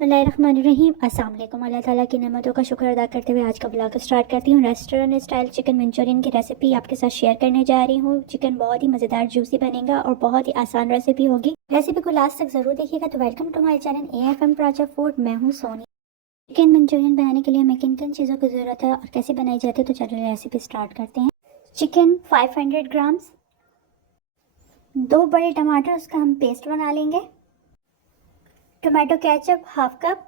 बिस्मिल्लाहिर्रहमानिर्रहीम। अस्सलाम वालेकुम। अल्लाह ताला की नेमतों का शुक्र अदा करते हुए आज का ब्लॉग स्टार्ट करती हूँ। रेस्टोरेंट स्टाइल चिकन मंचूरियन की रेसिपी आपके साथ शेयर करने जा रही हूँ। चिकन बहुत ही मज़ेदार जूसी बनेगा और बहुत ही आसान रेसिपी होगी। रेसिपी को लास्ट तक ज़रूर देखिएगा। तो welcome to my channel AFM project food. मैं हूँ सोनी। चिकन मंचूरियन बनाने के लिए हमें किन किन चीज़ों की ज़रूरत है और कैसे बनाई जाती है, तो चलिए रेसिपी स्टार्ट करते हैं। चिकन 500 ग्राम्स, 2 बड़े टमाटर, उसका हम पेस्ट बना लेंगे। Tomato ketchup half cup,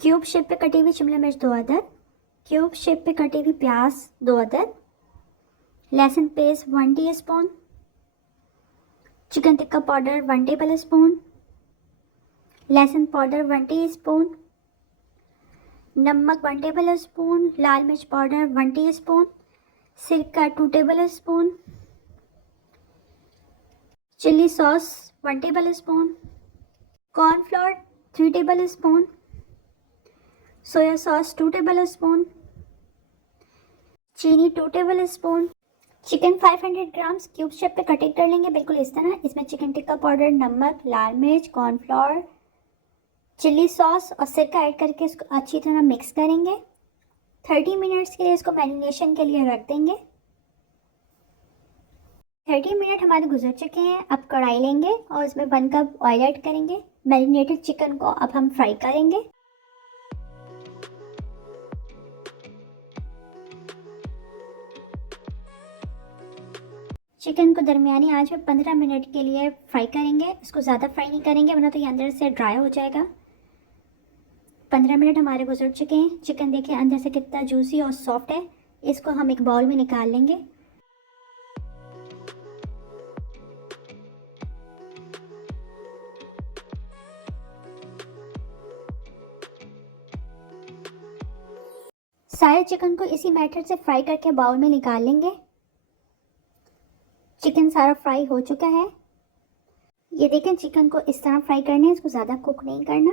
cube shape पे कटी हुई शिमला मिर्च 2 अदद, क्यूब शेप पे कटी हुई प्याज 2 अदद, लहसुन paste 1 teaspoon, chicken tikka powder 1 table spoon, लहसुन पाउडर 1 टीस्पून, नमक 1 टेबल स्पून, लाल मिर्च पाउडर 1 टीस्पून, सिरका 2 tablespoon, chilli sauce 1 tablespoon, cornflour 3 tablespoon, soya sauce 2 tablespoon, चीनी 2 tablespoon. Chicken 500 grams cube shape पे cutting कर लेंगे, बिल्कुल इस तरह। इसमें चिकन टिक्का पाउडर, नमक, लाल मिर्च, कॉर्नफ्लोर, चिली सॉस और सिरका ऐड करके इसको अच्छी तरह मिक्स करेंगे। 30 मिनट्स के लिए इसको मैरिनेशन के लिए रख देंगे। 30 मिनट हमारे गुजर चुके हैं। अब कढ़ाई लेंगे और इसमें 1 कप ऑयल ऐड करेंगे। मैरिनेटेड चिकन को अब हम फ्राई करेंगे। चिकन को दरमियानी आंच में 15 मिनट के लिए फ्राई करेंगे। इसको ज़्यादा फ्राई नहीं करेंगे वरना तो ये अंदर से ड्राई हो जाएगा। 15 मिनट हमारे गुजर चुके हैं। चिकन देखिए अंदर से कितना जूसी और सॉफ्ट है। इसको हम एक बाउल में निकाल लेंगे। सारे चिकन को इसी मेथड से फ्राई करके बाउल में निकाल लेंगे। चिकन सारा फ्राई हो चुका है। ये देखें, चिकन को इस तरह फ्राई करना है, इसको ज़्यादा कुक नहीं करना।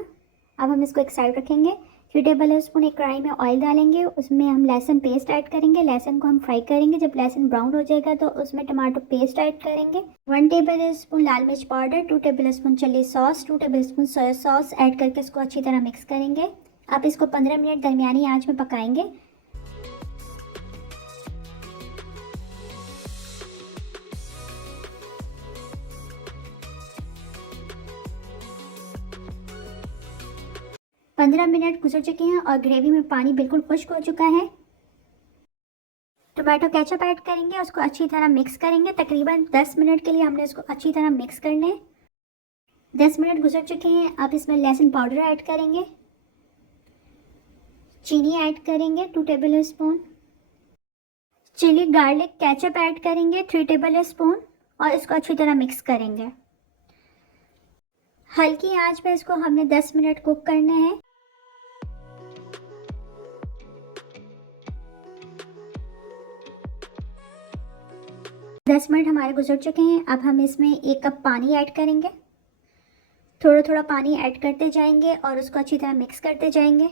अब हम इसको एक साइड रखेंगे। 3 टेबल स्पून एक कढ़ाई में ऑयल डालेंगे, उसमें हम लहसुन पेस्ट ऐड करेंगे। लहसुन को हम फ्राई करेंगे। जब लहसुन ब्राउन हो जाएगा तो उसमें टमाटो पेस्ट ऐड करेंगे। 1 टेबल स्पून लाल मिर्च powder, 2 tablespoon chilli sauce, 2 tablespoon soya sauce add करके इसको अच्छी तरह मिक्स करेंगे। अब इसको 15 मिनट दरमियानी आंच में पकाएंगे। पंद्रह मिनट गुजर चुके हैं और ग्रेवी में पानी बिल्कुल खुश्क हो चुका है। टोमेटो केचप ऐड करेंगे, उसको अच्छी तरह मिक्स करेंगे। तकरीबन 10 मिनट के लिए हमने इसको अच्छी तरह मिक्स करना है। 10 मिनट गुजर चुके हैं। अब इसमें लहसुन पाउडर ऐड करेंगे, चीनी ऐड करेंगे 2 tablespoon, chilli garlic ketchup add करेंगे 3 टेबल स्पून और इसको अच्छी तरह मिक्स करेंगे। हल्की आंच पे इसको हमने 10 मिनट कुक करना है। दस मिनट हमारे गुजर चुके हैं। अब हम इसमें 1 कप पानी ऐड करेंगे। थोड़ा थोड़ा पानी ऐड करते जाएंगे और उसको अच्छी तरह मिक्स करते जाएंगे।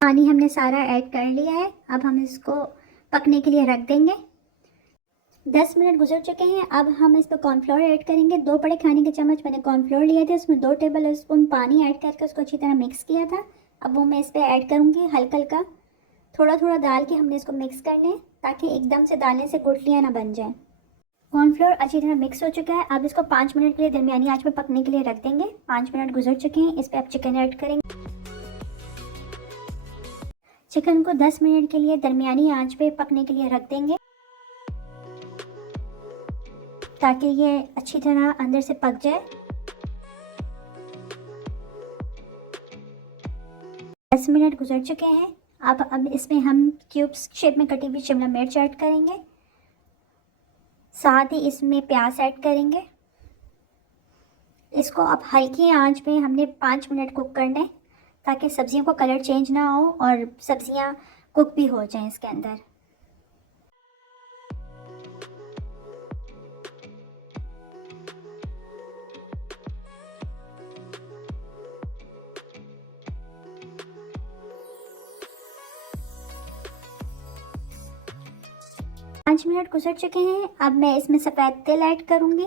पानी हमने सारा ऐड कर लिया है। अब हम इसको पकने के लिए रख देंगे। 10 मिनट गुजर चुके हैं। अब हम इसमें कॉर्नफ्लोर ऐड करेंगे। 2 बड़े खाने के चम्मच मैंने कॉर्नफ्लोर लिया था, उसमें 2 टेबल स्पून पानी ऐड करके उसको अच्छी तरह मिक्स किया था। अब वो मैं इस पर ऐड करूँगी हल्का हल्का, थोड़ा थोड़ा डाल के हमने इसको मिक्स करना है ताकि एकदम से डालने से गुठलियाँ ना बन जाएं। कॉर्नफ्लोर अच्छी तरह मिक्स हो चुका है। अब इसको 5 मिनट के लिए दरमियानी आंच में पकने के लिए रख देंगे। 5 मिनट गुजर चुके हैं। इस पर अब चिकन ऐड करेंगे। चिकन को 10 मिनट के लिए दरमियानी आंच पे पकने के लिए रख देंगे ताकि ये अच्छी तरह अंदर से पक जाए। 10 मिनट गुजर चुके हैं। अब इसमें हम क्यूब्स शेप में कटी हुई शिमला मिर्च ऐड करेंगे, साथ ही इसमें प्याज ऐड करेंगे। इसको अब हल्की आंच पे हमने 5 मिनट कुक करना है ताकि सब्जियों को कलर चेंज ना हो और सब्जियां कुक भी हो जाएं इसके अंदर। 5 मिनट गुजर चुके हैं। अब मैं इसमें सफ़ेद तिल ऐड करूँगी।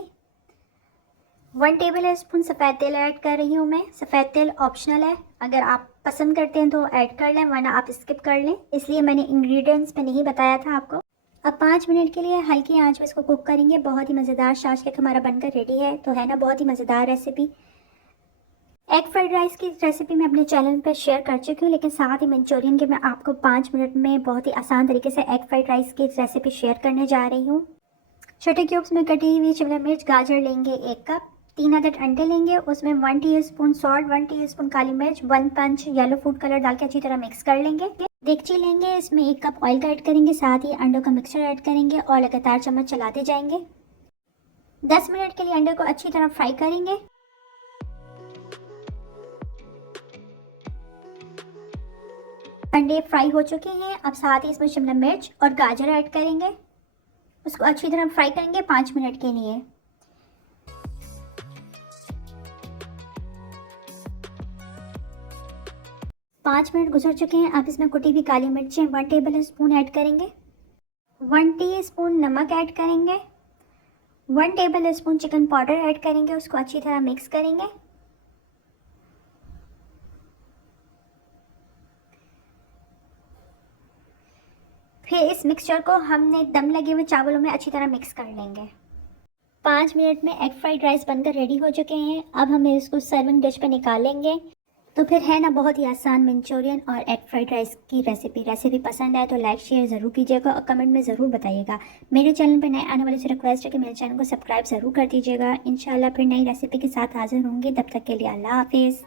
1 टेबल स्पून सफ़ेद तेल ऐड कर रही हूँ मैं। सफ़ेद तेल ऑप्शनल है, अगर आप पसंद करते हैं तो ऐड कर लें, वरना आप स्किप कर लें, इसलिए मैंने इंग्रेडिएंट्स में नहीं बताया था आपको। अब 5 मिनट के लिए हल्की आंच में इसको कुक करेंगे। बहुत ही मज़ेदार छाछ केक हमारा बनकर रेडी है। तो है ना बहुत ही मज़ेदार रेसिपी। एग फ्राइड राइस की रेसिपी मैं अपने चैनल पर शेयर कर चुकी हूँ, लेकिन साथ ही मंचूरियन की मैं आपको 5 मिनट में बहुत ही आसान तरीके से एग फ्राइड राइस की रेसिपी शेयर करने जा रही हूँ। छोटे क्यूब्स में कटी हुई शिमला मिर्च, गाजर लेंगे 1 कप। 3 अदद अंडे लेंगे, उसमें 1 टीस्पून सॉल्ट, 1 टीस्पून काली मिर्च, 1 पंच येलो फूड कलर डाल के अच्छी तरह मिक्स कर लेंगे। देगची लेंगे, इसमें 1 कप ऑयल का ऐड करेंगे, साथ ही अंडों का मिक्सचर ऐड करेंगे और लगातार चम्मच चलाते जाएंगे। 10 मिनट के लिए अंडे को अच्छी तरह फ्राई करेंगे। अंडे फ्राई हो चुके हैं। अब साथ ही इसमें शिमला मिर्च और गाजर ऐड करेंगे, उसको अच्छी तरह फ्राई करेंगे 5 मिनट के लिए। पाँच मिनट गुजर चुके हैं। अब इसमें कुटी हुई काली मिर्चें 1 टेबल स्पून ऐड करेंगे। 1 टीस्पून नमक ऐड करेंगे। 1 tablespoon chicken powder add करेंगे, उसको अच्छी तरह मिक्स करेंगे। फिर इस मिक्सचर को हमने दम लगे हुए चावलों में अच्छी तरह मिक्स कर लेंगे। 5 मिनट में एग फ्राइड राइस बनकर रेडी हो चुके हैं। अब हम इसको सर्विंग डिश पे निकालेंगे। तो फिर है ना बहुत ही आसान मंचूरियन और एग फ्राइड राइस की रेसिपी पसंद आए तो लाइक शेयर ज़रूर कीजिएगा और कमेंट में ज़रूर बताइएगा। मेरे चैनल पर नए आने वाले से रिक्वेस्ट है कि मेरे चैनल को सब्सक्राइब ज़रूर कर दीजिएगा। इंशाल्लाह फिर नई रेसिपी के साथ हाजिर होंगे, तब तक के लिए अल्लाह हाफिज़।